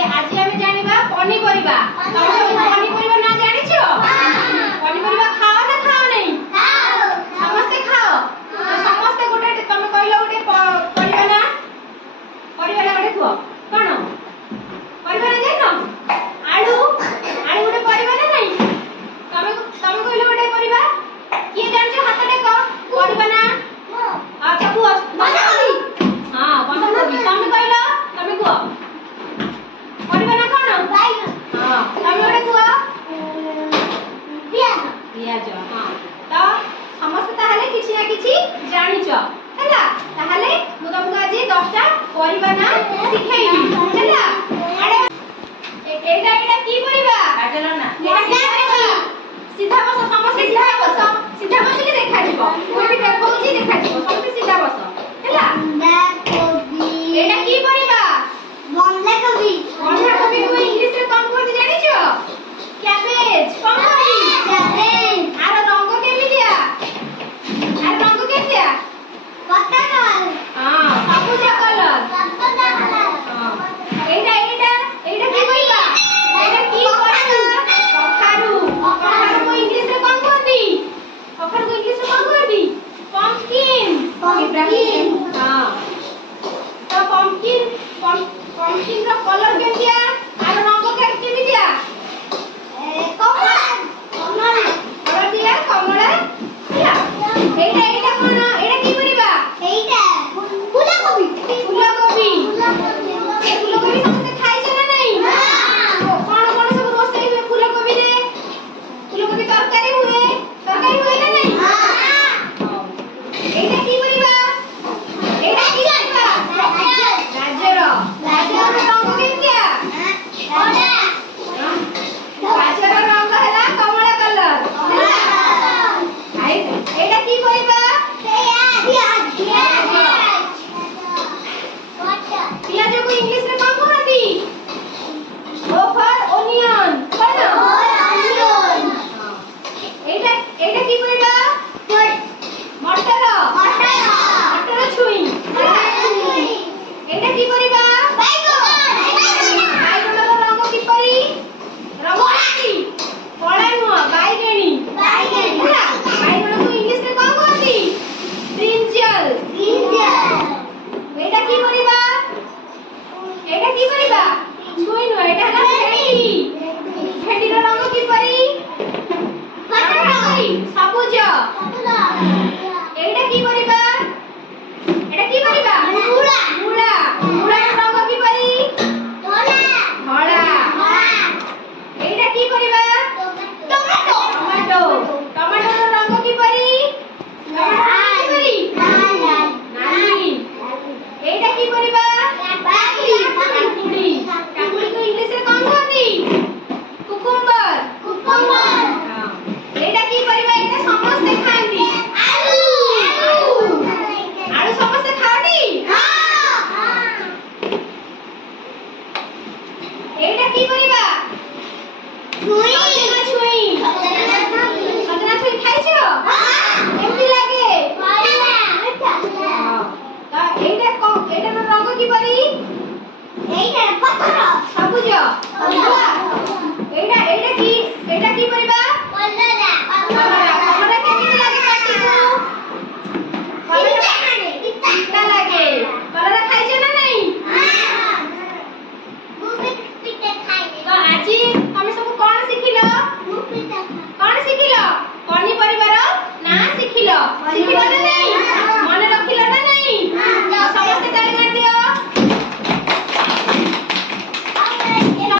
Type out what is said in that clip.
जे आज आमे जानिबा पनीपरिबा तमे सब पनीपरिबा ना जानिछो पनीपरिबा खाओ ना खाओ नहीं खाओ समस्त खाओ तो समस्त गोटे तमे कहलो गोटे परिबा ना गोटे कुओ कोन परिबा ना जानो आलू आलू गोटे परिबा ना नहीं तमे तमे कहलो गोटे परिबा ये जानछो हाथ देखो परिबा ना अच्छा कुओ बंधाकोबी हां बंधाकोबी तमे कहलो तमे कुओ परिबा ना कोन हां तमे गोटे कुओ पियाज हां तो समस्त ताहले किछि ना किछि जानिछो हैला ताहले मु तुमको आज 10टा परिबा ना सिखाइबी हैला एटा की परिबा गाजर ना एटा की परिबा सीधा बस समस्त सीधा बस के देखा जीवो कोई भी देखौची देखा जीवो समस्त सीधा बस हैला एटा की परिबा बंधाकोबी बंधाकोबी को इंग्लिश रे कम करते जानिछो कैबेज कम करी कैबेज आरो रंग केमि दिया आरो रंग के दिया पत्ता कलर हां सबुज कलर हां एटा की परिबा एटा की परिबा कखारू को इंग्लिश रे कम करती कखारू को इंग्लिश रे कम करती पंपकिन हां तो पंपकिन रो कलर के दिया आरो रंग के दिया कमला दिया कमला दिया एटा कोन एटा की परिबा एटा फूलकोबी फूलकोबी समस्त खाइछ ना नहीं कोन सब रोषेई हुए फूलकोबी रे फूलकोबी तरकारी हुए ना नहीं एटा की परिबा एटा की परिबा गाजर रंग के दिया गाजर रंग हैला कमला कलर एटा की परिबा पियाज को इंग्लिश रे कौन कहती ओफर ओनियन कोन ओनियन एटा की परिबा मटर छुई एटा की परिबा बैगन रंग की परी रंग की कला नुआ बैगनी हैला बैगन को इंग्लिश रे कौन कहती ब्रिंजल एटा की परिबा छुई नुआ एटा हला भेंडी रो रंग की परी सबुज एटा की परिबा मूला रंग की परी धला एटा की परिबा टमाटो रंग की परी नाली एटा की परिबा काकुड़ी को इंग्लिश रे कौन कहती कुकुम्बर एटा की परिबा एटा समस्त खांती आलू समस्त खाओटी एटा की परिबा छुई सजना छुई खाइछो केमती लागे तो एटा रंग की परी पत्थर सबुज एटा की परिबा कमला केमती लागे पाटी को पिता लागे कलर खाइछो ना नहीं तो आज तमे सब कोन सिखिलो पनीपरिबार ना सिखिलो ना नहीं